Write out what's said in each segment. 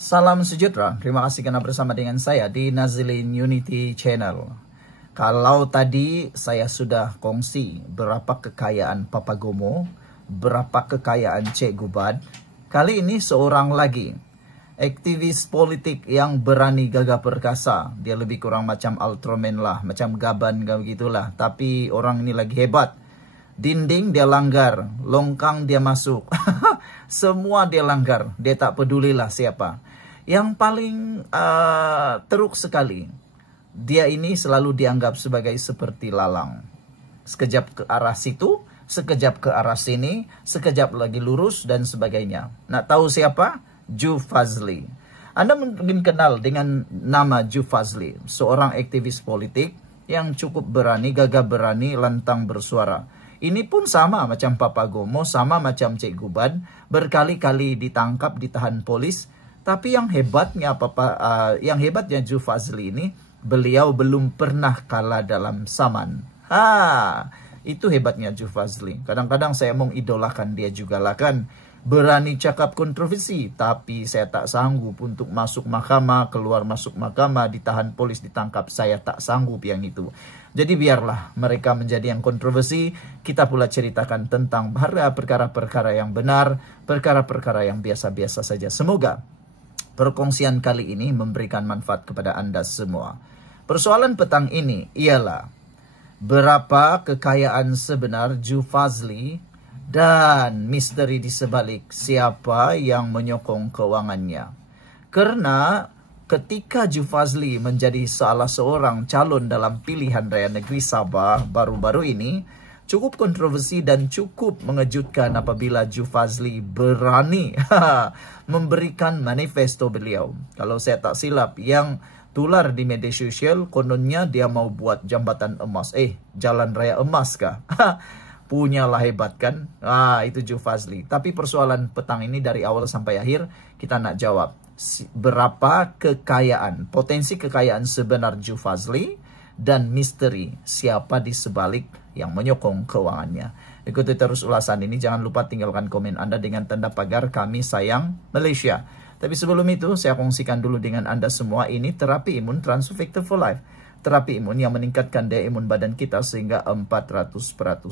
Salam sejahtera, terima kasih karena bersama dengan saya di Nazilin Unity Channel. Kalau tadi saya sudah kongsi berapa kekayaan Papa Gomo, berapa kekayaan Cik Gubad, kali ini seorang lagi, aktivis politik yang berani gagah perkasa. Dia lebih kurang macam Ultraman lah, macam Gaban gitulah. Tapi orang ini lagi hebat. Dinding dia langgar, longkang dia masuk. Semua dia langgar, dia tak pedulilah siapa. Yang paling teruk sekali, dia ini selalu dianggap sebagai seperti lalang. Sekejap ke arah situ, sekejap ke arah sini, sekejap lagi lurus dan sebagainya. Nak tahu siapa? Ju Fazli. Anda mungkin kenal dengan nama Ju Fazli, seorang aktivis politik yang cukup berani, gagah berani, lantang bersuara. Ini pun sama macam Papa Gomo, sama macam Cik Gubad, berkali-kali ditangkap, ditahan polis. Tapi yang hebatnya Ju Fazli ini, beliau belum pernah kalah dalam saman. Itu hebatnya Ju Fazli. Kadang-kadang saya mengidolakan dia juga lah kan. Berani cakap kontroversi, tapi saya tak sanggup untuk masuk mahkamah, keluar masuk mahkamah, ditahan polis, ditangkap. Saya tak sanggup yang itu. Jadi biarlah mereka menjadi yang kontroversi, kita pula ceritakan tentang perkara-perkara yang benar, perkara-perkara yang biasa-biasa saja. Semoga perkongsian kali ini memberikan manfaat kepada Anda semua. Persoalan petang ini ialah berapa kekayaan sebenar Ju Fazli dan misteri di sebalik siapa yang menyokong keuangannya. Karena ketika Ju Fazli menjadi salah seorang calon dalam pilihan raya negeri Sabah baru-baru ini, cukup kontroversi dan cukup mengejutkan apabila Ju Fazli berani memberikan manifesto beliau. Kalau saya tak silap, yang tular di media sosial, kononnya dia mau buat jambatan emas. Jalan raya emas kah? Punyalah hebat kan? Itu Ju Fazli. Tapi persoalan petang ini dari awal sampai akhir kita nak jawab. Berapa kekayaan, potensi kekayaan sebenar Ju Fazli dan misteri siapa di sebalik yang menyokong keuangannya. Ikuti terus ulasan ini, jangan lupa tinggalkan komen Anda dengan tanda pagar kami sayang Malaysia. Tapi sebelum itu saya kongsikan dulu dengan Anda semua, ini terapi imun Transfector for Life. Terapi imun yang meningkatkan daya imun badan kita sehingga 400%.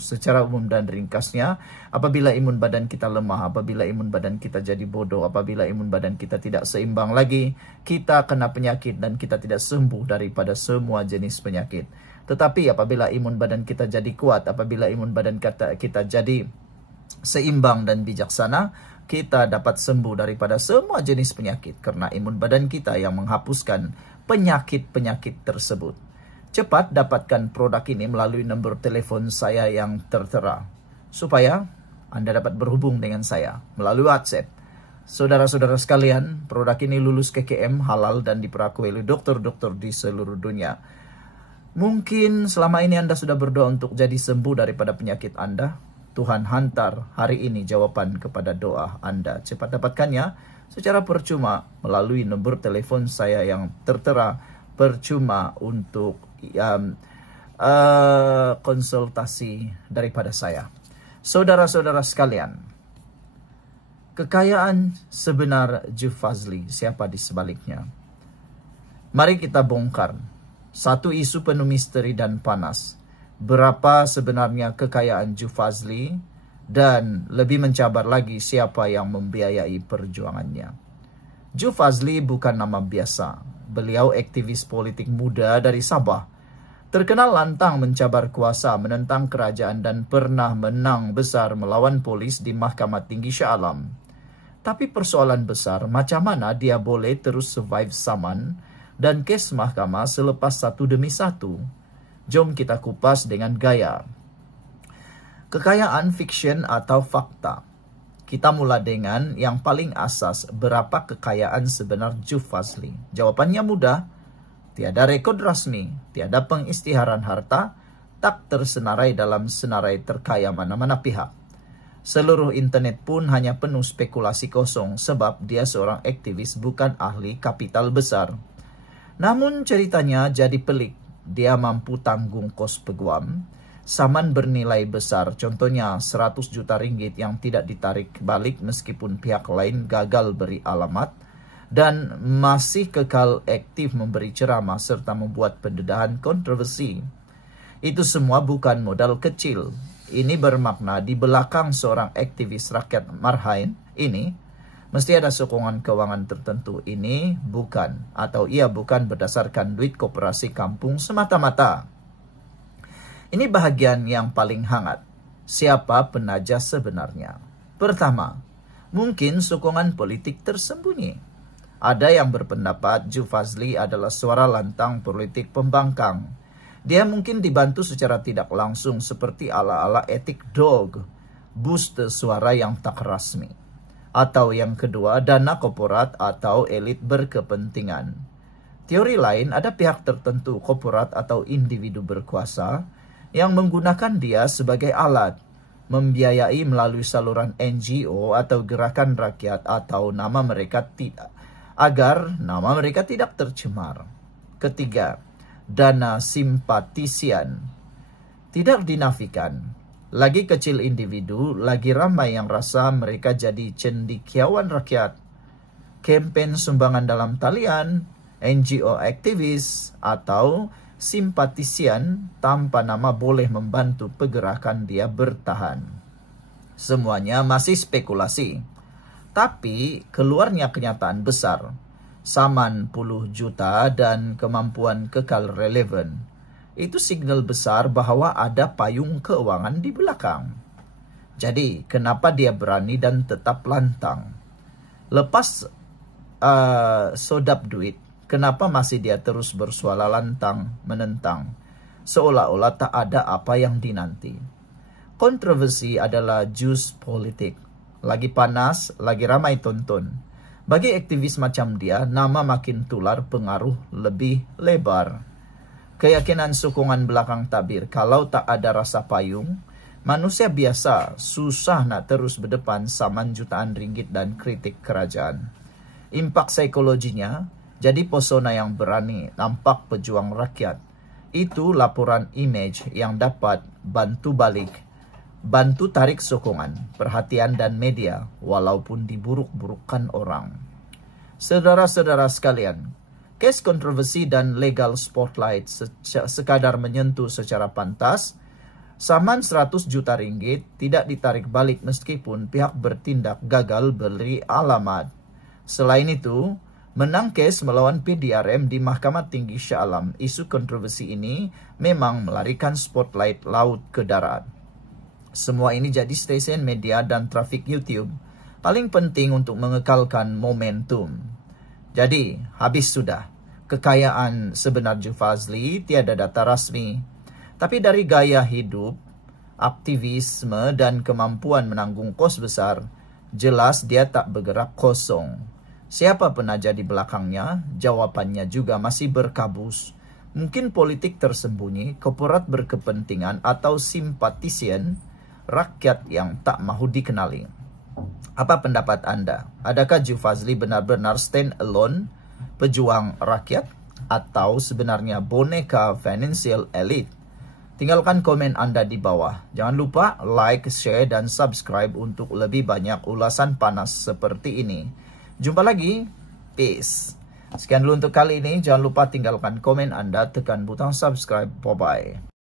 Secara umum dan ringkasnya, apabila imun badan kita lemah, apabila imun badan kita jadi bodoh, apabila imun badan kita tidak seimbang lagi, kita kena penyakit dan kita tidak sembuh daripada semua jenis penyakit. Tetapi apabila imun badan kita jadi kuat, apabila imun badan kita jadi seimbang dan bijaksana, kita dapat sembuh daripada semua jenis penyakit. Karena imun badan kita yang menghapuskan penyakit-penyakit tersebut. Cepat dapatkan produk ini melalui nomor telepon saya yang tertera, supaya Anda dapat berhubung dengan saya melalui WhatsApp. Saudara-saudara sekalian, produk ini lulus KKM, halal dan diperakui oleh dokter-dokter di seluruh dunia. Mungkin selama ini Anda sudah berdoa untuk jadi sembuh daripada penyakit Anda. Tuhan hantar hari ini jawaban kepada doa Anda. Cepat dapatkannya secara percuma melalui nomor telepon saya yang tertera, percuma untuk konsultasi daripada saya. Saudara-saudara sekalian, kekayaan sebenar Ju Fazli, siapa di sebaliknya? Mari kita bongkar satu isu penuh misteri dan panas. Berapa sebenarnya kekayaan Ju Fazli, dan lebih mencabar lagi siapa yang membiayai perjuangannya. Ju Fazli bukan nama biasa. Beliau aktivis politik muda dari Sabah. Terkenal lantang mencabar kuasa, menentang kerajaan dan pernah menang besar melawan polis di Mahkamah Tinggi Shah Alam. Tapi persoalan besar, macam mana dia boleh terus survive saman dan kes mahkamah selepas satu demi satu? Jom kita kupas dengan gaya. Kekayaan fiction atau fakta. Kita mula dengan yang paling asas, berapa kekayaan sebenar Ju Fazli? Jawapannya mudah. Tiada rekod rasmi, tiada pengisytiharan harta, tak tersenarai dalam senarai terkaya mana-mana pihak. Seluruh internet pun hanya penuh spekulasi kosong sebab dia seorang aktivis bukan ahli kapital besar. Namun ceritanya jadi pelik. Dia mampu tanggung kos peguam, saman bernilai besar, contohnya 100 juta ringgit yang tidak ditarik balik meskipun pihak lain gagal beri alamat, dan masih kekal aktif memberi ceramah serta membuat pendedahan kontroversi. Itu semua bukan modal kecil. Ini bermakna di belakang seorang aktivis rakyat marhain ini mesti ada sokongan keuangan tertentu. Ini bukan atau ia bukan berdasarkan duit koperasi kampung semata-mata. Ini bahagian yang paling hangat. Siapa penaja sebenarnya? Pertama, mungkin sokongan politik tersembunyi. Ada yang berpendapat Zulkifli adalah suara lantang politik pembangkang. Dia mungkin dibantu secara tidak langsung seperti ala-ala etik dog, booster suara yang tak rasmi. Atau yang kedua, dana korporat atau elit berkepentingan. Teori lain, ada pihak tertentu, korporat atau individu berkuasa yang menggunakan dia sebagai alat, membiayai melalui saluran NGO atau gerakan rakyat atau nama mereka agar nama mereka tidak tercemar. Ketiga, dana simpatisian. Tidak dinafikan. Lagi kecil individu, lagi ramai yang rasa mereka jadi cendekiawan rakyat. Kempen sumbangan dalam talian, NGO aktivis, atau simpatisian tanpa nama boleh membantu pergerakan dia bertahan. Semuanya masih spekulasi. Tapi keluarnya kenyataan besar, saman puluh juta dan kemampuan kekal relevan. Itu signal besar bahwa ada payung keuangan di belakang. Jadi, kenapa dia berani dan tetap lantang? Lepas sodap duit, kenapa masih dia terus bersuara lantang menentang? Seolah-olah tak ada apa yang dinanti. Kontroversi adalah jus politik. Lagi panas, lagi ramai tonton. Bagi aktivis macam dia, nama makin tular, pengaruh lebih lebar. Keyakinan sokongan belakang tabir, kalau tak ada rasa payung, manusia biasa susah nak terus berdepan saman jutaan ringgit dan kritik kerajaan. Impak psikologinya, jadi pesona yang berani, nampak pejuang rakyat. Itu laporan image yang dapat bantu balik, bantu tarik sokongan, perhatian dan media, walaupun diburuk-burukkan orang. Saudara-saudara sekalian, kes kontroversi dan legal spotlight sekadar menyentuh secara pantas, saman 100 juta ringgit tidak ditarik balik meskipun pihak bertindak gagal beri alamat. Selain itu, menang kes melawan PDRM di Mahkamah Tinggi Shah Alam, isu kontroversi ini memang melarikan spotlight laut ke darat. Semua ini jadi stesen media dan trafik YouTube paling penting untuk mengekalkan momentum. Jadi, habis sudah. Kekayaan sebenar Zulkifli tiada data rasmi. Tapi dari gaya hidup, aktivisme dan kemampuan menanggung kos besar, jelas dia tak bergerak kosong. Siapa penaja di belakangnya? Jawabannya juga masih berkabus. Mungkin politik tersembunyi, korporat berkepentingan atau simpatisian rakyat yang tak mahu dikenali. Apa pendapat Anda? Adakah Zulkifli benar-benar stand alone, pejuang rakyat, atau sebenarnya boneka financial elite? Tinggalkan komen Anda di bawah. Jangan lupa like, share, dan subscribe untuk lebih banyak ulasan panas seperti ini. Jumpa lagi. Peace. Sekian dulu untuk kali ini. Jangan lupa tinggalkan komen Anda, tekan butang subscribe. Bye-bye.